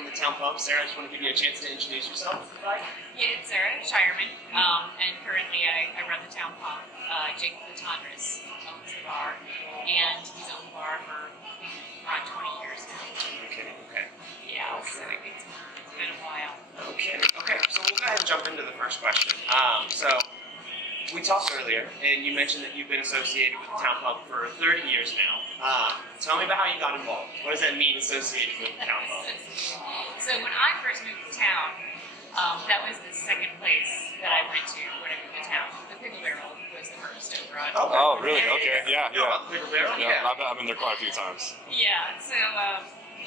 from the Town Pub. Sarah, I just want to give you a chance to introduce yourself. Yeah, it's Sarah Shireman, and currently I run the Town Pub. Jake Latondras owns the bar, and he's owned the bar for around 20 years now. Okay. Yeah, so it's been a while. Okay, so we'll go ahead and jump into the first question. So we talked earlier, and you mentioned that you've been associated with the Town Pub for 30 years now. Tell me about how you got involved. What does that mean, associated with the Town Pub? So when I first moved to town, that was the second place that I went to when I moved to town. The Pickle Barrel was the first over on. Okay. Oh, really? Okay, yeah. Pickle Barrel? Yeah, I've been there quite a few times. Yeah, so,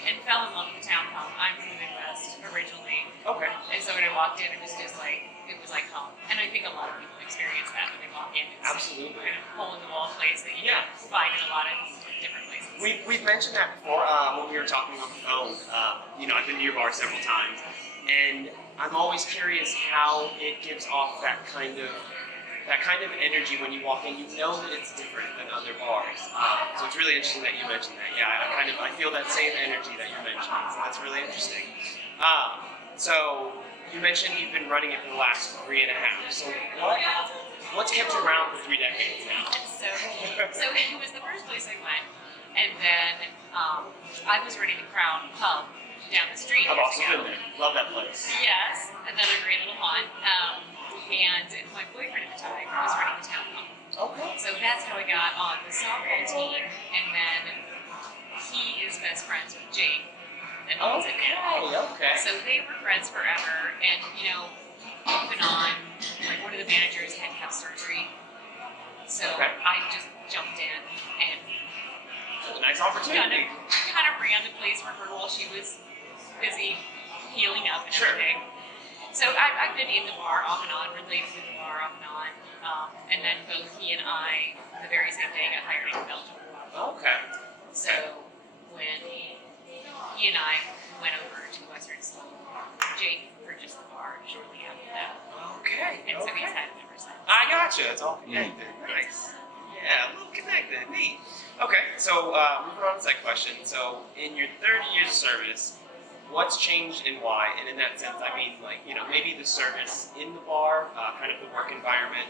and fell in love with the Town Pub. I'm from the Midwest originally. Okay. And so when I walked in, it was like home. And I think a lot of people experience that when they walk in. It's Absolutely. kind of hole in the wall place that you Yeah. can find in a lot of different places. We've mentioned that before when we were talking on the phone. I've been to your bar several times, and I'm always curious how it gives off that kind of energy when you walk in. You know that it's different than other bars. So it's really interesting that you mentioned that. Yeah, I feel that same energy that you're mentioning. So that's really interesting. So you mentioned you've been running it for the last 3.5. So what's kept you around for 3 decades now? So it was the first place I went, and then I was running the Crown Pub down the street. I've years also ago. been there. Love that place. Yes, another great little haunt. And my boyfriend at the time was running the Town Pub. Okay. So that's how I got on the softball team, and then he is best friends with Jake that owns it now. Okay. So they were friends forever, and off and on, like one of the managers had to have surgery. So I just jumped in and Nice opportunity. kind of ran the place for her while she was busy healing up and Sure. everything. So I've been in the bar off and on, related with the bar off and on, and then both he and I, the very same day, got hired in Belgium. Okay. So when he and I went over to Western Slope, Jake purchased the bar shortly after that, Okay. and so he's had it ever since. I gotcha. It's all connected. Nice. Yeah, a little connected. Neat. Okay, so moving on to the second question. So, in your 30 years of service, what's changed and why? And in that sense, I mean, maybe the service in the bar, kind of the work environment,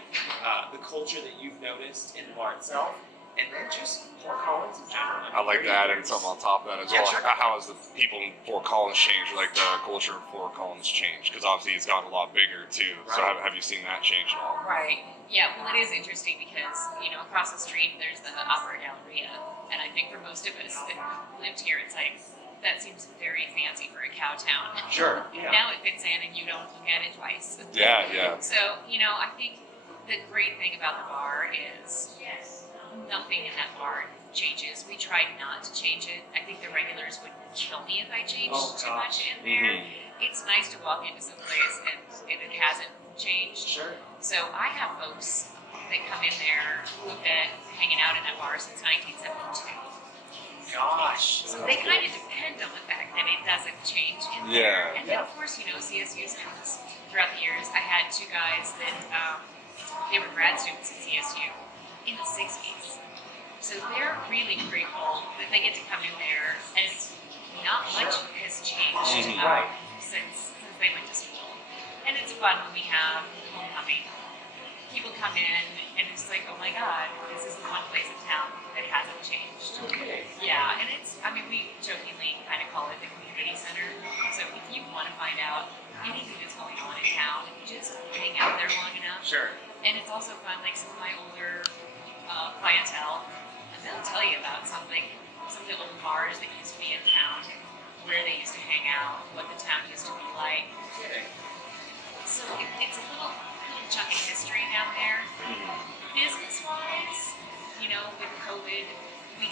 the culture that you've noticed in the bar itself, and then just Fort Collins in general. I'd like to add in something on top of that as Yeah, well. sure. How has the people in Fort Collins changed, like the culture of Fort Collins changed? Because obviously it's gotten a lot bigger too. So Right. have you seen that change at all? Right. Yeah, well, it is interesting because, across the street there's the Opera Galleria, and I think for most of us that lived here, it's like, that seems very fancy for a cow town. Sure. Yeah. Now it fits in and you don't look at it twice. Yeah. So, I think the great thing about the bar is nothing in that bar changes. We tried not to change it. I think the regulars would kill me if I changed too much in there. It's nice to walk into some place and it hasn't changed. Sure. So I have folks that come in there who've been hanging out in that bar since 1972. Gosh. So they kind of depend on the fact that it doesn't change in there. Yeah. And then of course, CSU's comes throughout the years. I had 2 guys that they were grad students at CSU in the 60s. So they're really grateful that they get to come in there, and not much has changed Right. since they went to school. And it's fun when we have homecoming. People come in and it's like, oh my God, this is the one place in town that hasn't changed. Okay. Yeah, and we jokingly kind of call it the community center. So if you want to find out anything that's going on in town, just hang out there long enough. Sure. And it's also fun, like some of my older clientele, and they'll tell you about some of the little bars that used to be in town, where they used to hang out, what the town used to be like. Okay. So it's a little chunk of history down there. Business-wise, with COVID, we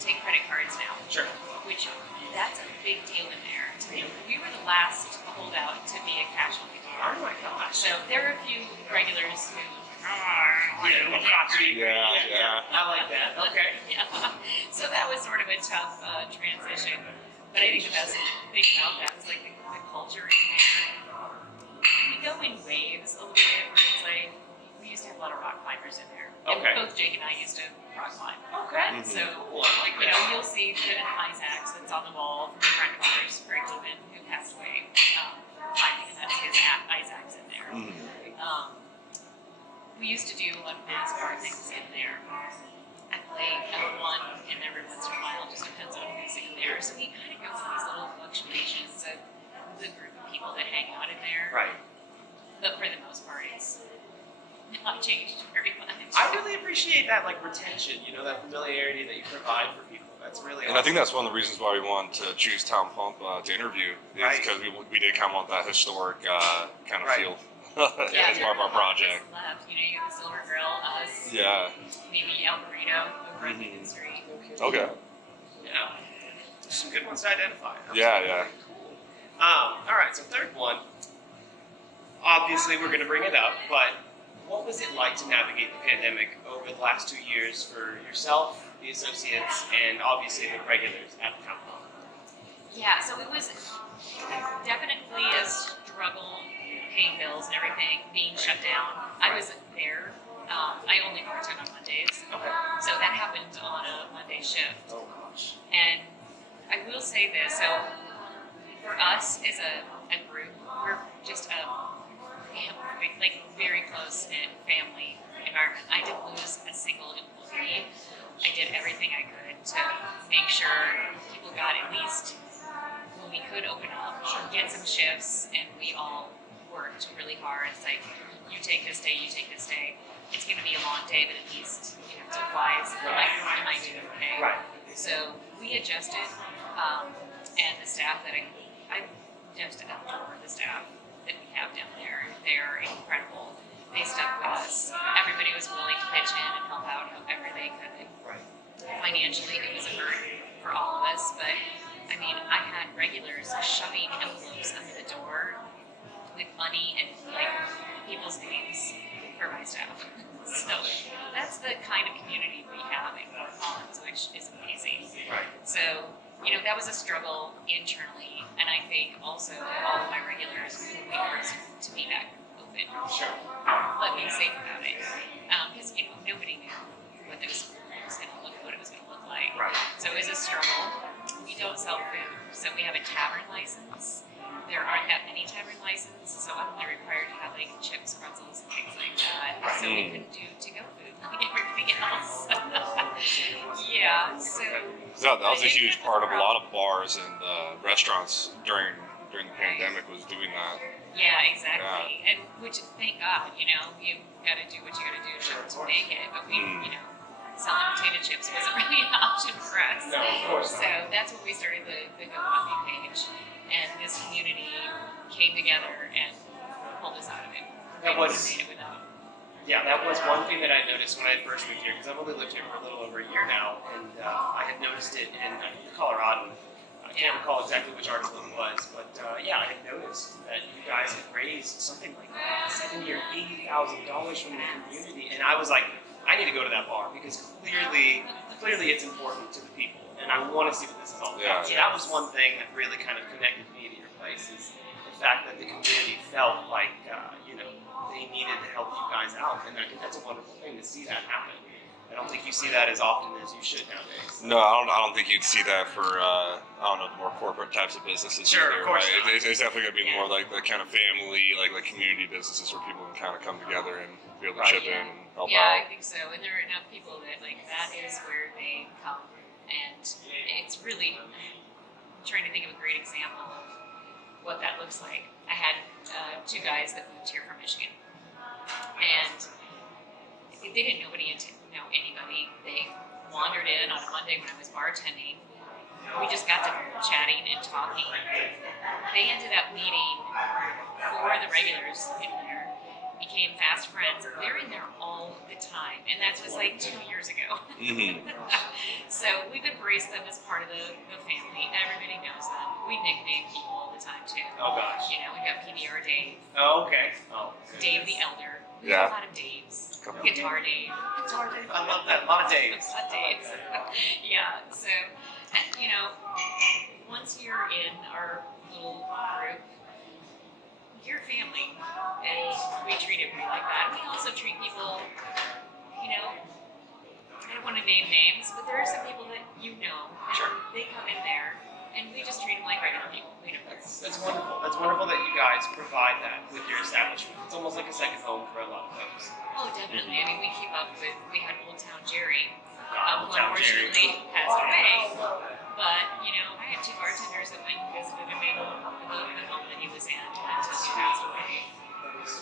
take credit cards now. Sure. Which that's a big deal in there. We were the last holdout to be a cash only bar. Oh my gosh. So there are a few regulars who Yeah. I like that. Okay. Yeah. So that was sort of a tough transition. But I think the best thing about that is like the culture in there. We go in waves a little bit where it's like we we used to have a lot of rock climbers in there. And Okay. both Jake and I used to rock climb. Okay. Mhm. So, Cool. I like you know, that. you'll see the ice axe that's on the wall from a friend of ours, Greg Lubin, who passed away, climbing, and that's his ice axe in there. We used to do a lot of NASCAR things in there. I play F1 and every once in a while, just depends on who's in there. So we kind of go through these little fluctuations of the group of people that hang out in there. Right. But for the most part, it's not changed very much. I really appreciate that, like, retention, you know, that familiarity that you provide for people. That's really And I think that's one of the reasons why we wanted to choose Town Pump to interview, is Right. because we did kind of want that historic kind of Right. feel as part of our project. Left. You know, you have the Silver Grill, us, Yeah. maybe El Burrito over on Beacon Mhm. Street. Okay. Yeah. There's some good ones to identify. Yeah, yeah. All right, so third one. Obviously, we're going to bring it up, but what was it like to navigate the pandemic over the last 2 years for yourself, the associates, and obviously the regulars at the Town Hall? Yeah, so it was definitely a struggle paying bills and everything, being shut down. I wasn't there. I only bartend on Mondays, Okay. so that happened on a Monday shift. Oh gosh. And I will say this, so for us as a group, we're just a like very close knit family environment. I didn't lose a single employee. I did everything I could to make sure people got at least when we could open up, get some shifts, and we all worked really hard. It's like, you take this day, you take this day. It's going to be a long day, but at least supplies. Am I doing okay? Right. So we adjusted, and the staff that I just adore the staff that we have down there. They're incredible. They stuck with us. Everybody was willing to pitch in and help out however they could. Right. Financially, it was a burden for all of us, but I mean, I had regulars shoving envelopes under the door with money and like people's names for my staff. So that's the kind of community we have in Fort Collins, which is amazing. Right. So, that was a struggle internally, and I think also all of my regulars couldn't wait for us to be back open. Sure. Let me say about it, because nobody knew what it was going to look like. Right. So it was a struggle. We don't sell food, so we have a tavern license. There aren't that many tavern licenses, so I'm only required to have like chips, pretzels, and things like that. So we couldn't do to-go food like everything else. Yeah. So That was a huge part of a lot of bars and restaurants during the pandemic, was doing that. yeah, exactly. And which, thank God, you got to do what you got to do to make it. But we, selling potato chips wasn't really an option for us. No, of course not. So that's when we started the GoFundMe page, and this community came together and pulled us out of it. That We was- made it without. Yeah, that was one thing that I noticed when I first moved here, because I've only lived here for a little over a year now, and I had noticed it in Colorado. I can't recall exactly which article it was, but yeah, I had noticed that you guys had raised something like $70,000 or $80,000 from the community, and I was like, I need to go to that bar because clearly it's important to the people, and I want to see what this is all about. Yeah. So that was one thing that really kind of connected me to your place, is the fact that the community felt like they needed to help you guys out, and I think that's a wonderful thing to see that happen. I don't think you see that as often as you should nowadays. No, I don't think you'd see that for the more corporate types of businesses. Sure, either, of course right? not. It's definitely gonna be more like the kind of family, like community businesses where people can kind of come together and be able to Right. chip in and help Yeah, I out. think so. And there are enough people that that is where they come, and it's really. I'm trying to think of a great example of what that looks like. I had 2 guys that moved here from Michigan, and they didn't know anybody. They wandered in on a Monday when I was bartending. We just got to chatting and talking. They ended up meeting 4 of the regulars in there, became fast friends. They're in there all the time, and that was like 2 years ago. Mm-hmm. So we've embraced them as part of the family. Everybody knows them. We nickname people all the time too. Oh gosh. We got PBR Dave, Oh, okay. Oh. Dave the Elder. We Yeah. have a lot of Daves. Guitar Dave. Guitar Dave. I love that. A lot of Daves. A lot of Daves. Yeah. So, once you're in our little group, you're family, and we treat everybody like that. We also treat people, you know, I don't want to name names, but there are some people that you know, and Sure. they come in there, and we just treat them like regular people. We don't. That's wonderful. That's wonderful that you guys provide that with your establishment. It's almost like a second home for a lot of folks. Oh, definitely. I mean, we keep up with. We had Old Town Jerry, Old who Town Jerry. unfortunately passed away. But you know, I had 2 bartenders that went and visited him in the home that he was in until he passed away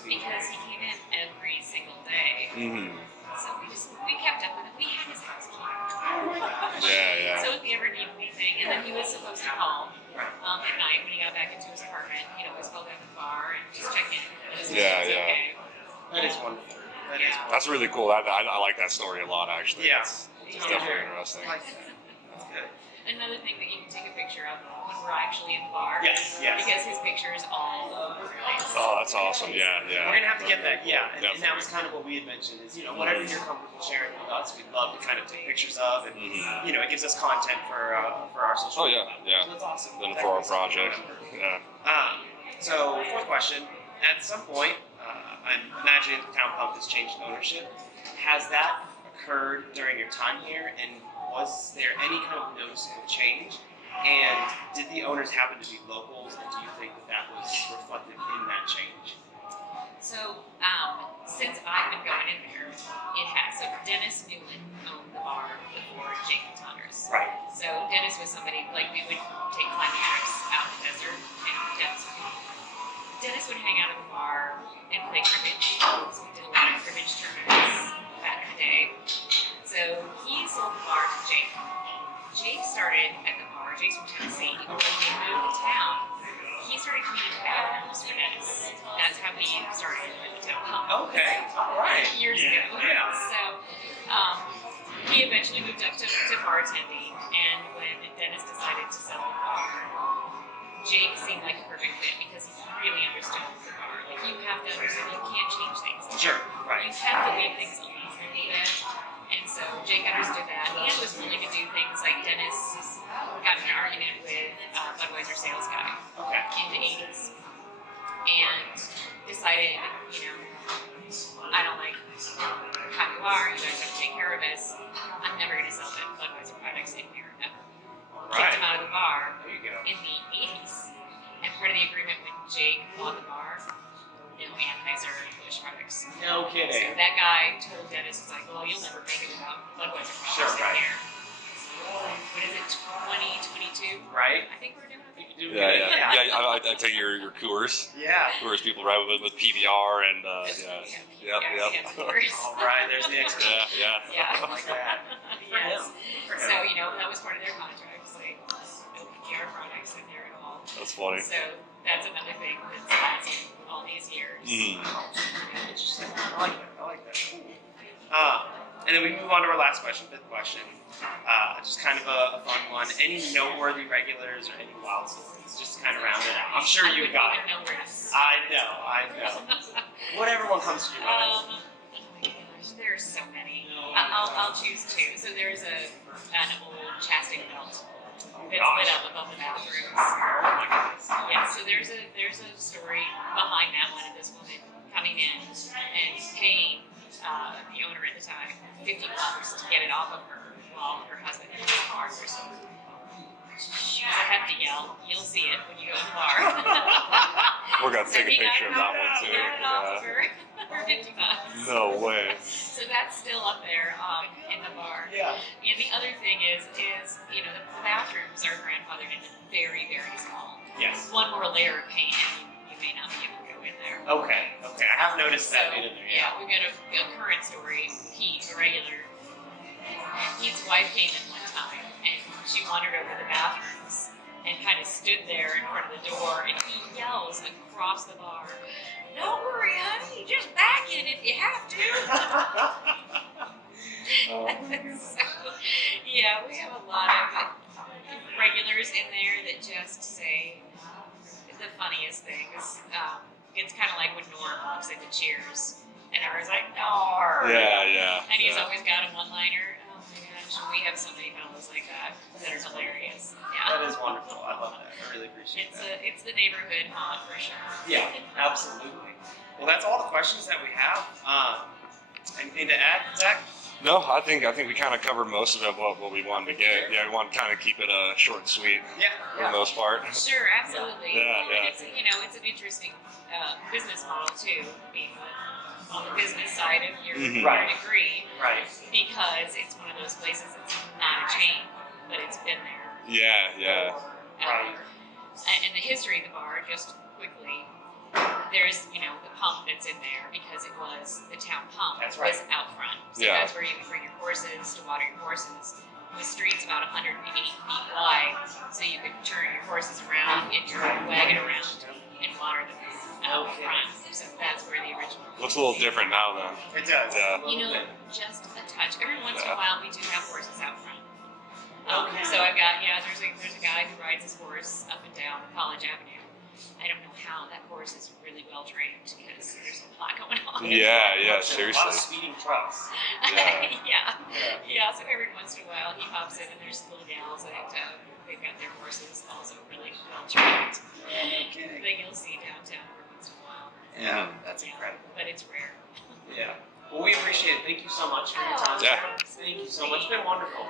because he came in every single day. Mm-hmm. So we kept up with him. We had his house key. Yeah. So if he ever needed anything, and then he was supposed to call at night when he got back into his apartment. He'd always call down the bar and just check in. Yeah. Okay. That is wonderful. That is wonderful. That's really cool. I like that story a lot, actually. Yeah. It's definitely interesting. I like that. That's good. Another thing that you can take a picture of when we're actually in the bar. Yes. Because his picture is all over the place. Oh, that's awesome. Yeah. We're gonna have to get that, yeah. And that Definitely. was kind of what we had mentioned is, whatever you're comfortable sharing with us, we'd love to kind of take pictures of, and it gives us content for our social. Oh, yeah, media. yeah. So that's awesome. Then for our Definitely something project. to remember. Yeah. So fourth question: at some point, I imagine Town Pump has changed ownership. Has that occurred during your time here, and was there any kind of noticeable change? And did the owners happen to be locals, and do you think that was reflected in that change? So, since I've been going in there, it has. So Dennis Newland owned the bar before Jake Tonners. Right. So Dennis was somebody, like we would take climbing trips out in the desert, and Dennis would hang out at the bar and play cribbage. So we did a lot of cribbage tournaments back in the day. So he sold the bar to Jake. Jake started at the bar. Jake's from Tennessee. When we moved to town, he started cleaning bathrooms for Dennis. That's how we started with the Town Pump. Okay. All right. Years ago. Yeah. So he eventually moved up to bartending, and when Dennis decided to sell the bar, Jake seemed like a perfect fit because he really understood the bar. Like, you have to understand you can't change things. Sure. Right. You have to leave things alone a little bit. And so Jake understood that and was willing to do things like Dennis got in an argument with Budweiser sales guy Okay. in the 80s and decided, I don't like how you are, you guys have to take care of us. I'm never going to sell Budweiser products in here ever. Kicked him out of the bar There you go. in the 80s. And part of the agreement when Jake bought the bar, no Anheuser-Busch products. No So kidding. that guy told Dennis, he's like, well, you'll never make it without Budweiser products Sure, right. in here. What is it, 2022? Right. I think we're doing it. You do Yeah. good. I take your Coors. Yeah. Coors people, right, with PBR and Yeah, Yep. Coors. All right. There's the expert. Yeah. Yeah. I like that. Yes. For him. So, that was part of their contract. It's like, no PBR products in there at all. That's funny. So that's another thing that's lasted all these years. Interesting. I like that. I like that. And then we move on to our last question, fifth question. Just kind of a fun one. Any noteworthy regulars or any wild stories? Just to kind of round it out. I'm sure you've got it. I wouldn't even know where to start. I know. Whatever one comes to your mind. Oh my gosh, there's so many. I'll choose 2. So there's an old chastic belt that's lit up above the bathrooms. Yeah, so there's a story behind that one of this woman coming in and paying the owner at the time $50 to get it off of her while her husband was in the bar. She was a hefty gal. You'll see it when you go to the bar. We're gonna take a he got picture of that one He too. got it off of her for $50. No way. So that's still up there in the bar. Yeah. And the other thing is the bathrooms are grandfathered in very, very small. Yes. One more layer of paint and you may not be able to go in there. Okay. I have noticed that bit in there. Yeah, we've got a current story. Pete, a regular, Pete's wife came in one time and she wandered over the bathrooms and kind of stood there in front of the door and he yells across the bar, "Don't worry, honey, just back in if you have to." So, yeah, we have a lot of regulars in there that just say the funniest things. It's kind of like when Norm walks into Cheers, and everyone's like, "Norm!" Yeah. And he's always got a one-liner. Oh my gosh, We have so many fellows like that are hilarious. Yeah. That is wonderful. I love that. I really appreciate that. It's the neighborhood haunt for sure. Yeah, absolutely. Well, that's all the questions that we have. Anything to add, Zach? No, I think we kind of covered most of it. What we wanted to get. Yeah, we want to kind of keep it short and sweet Yeah. for the most part. Sure, absolutely. Yeah, yeah. It's it's an interesting business model too, being on the business side of your Right. degree, Right. because it's one of those places that's not a chain, but it's been there. Yeah. Right. And the history of the bar, just quickly, there's the pump that's in there because it was the town pump. That's was out front. So Yeah. that's where you could bring your horses to water your horses. The street's about 108 feet wide, so you could turn your horses around, get your wagon around, and water them out front. So that's where the original. Looks a little different now then. It does. Yeah. Just a touch. Every once in a Yeah. while, we do have horses out front. Okay. So I've got there's a guy who rides his horse up and down College Avenue. I don't know how that horse is really well trained because there's a lot going on. Yeah, A lot seriously. of speeding trucks. Yeah. yeah. So every once in a while he pops in and there's little gals that they've got their horses also really well trained that you'll see downtown every once in a while. Yeah, that's incredible. But it's rare. Yeah. Well, we appreciate it. Thank you so much for your time. Yeah. Thank you so much. It's been wonderful.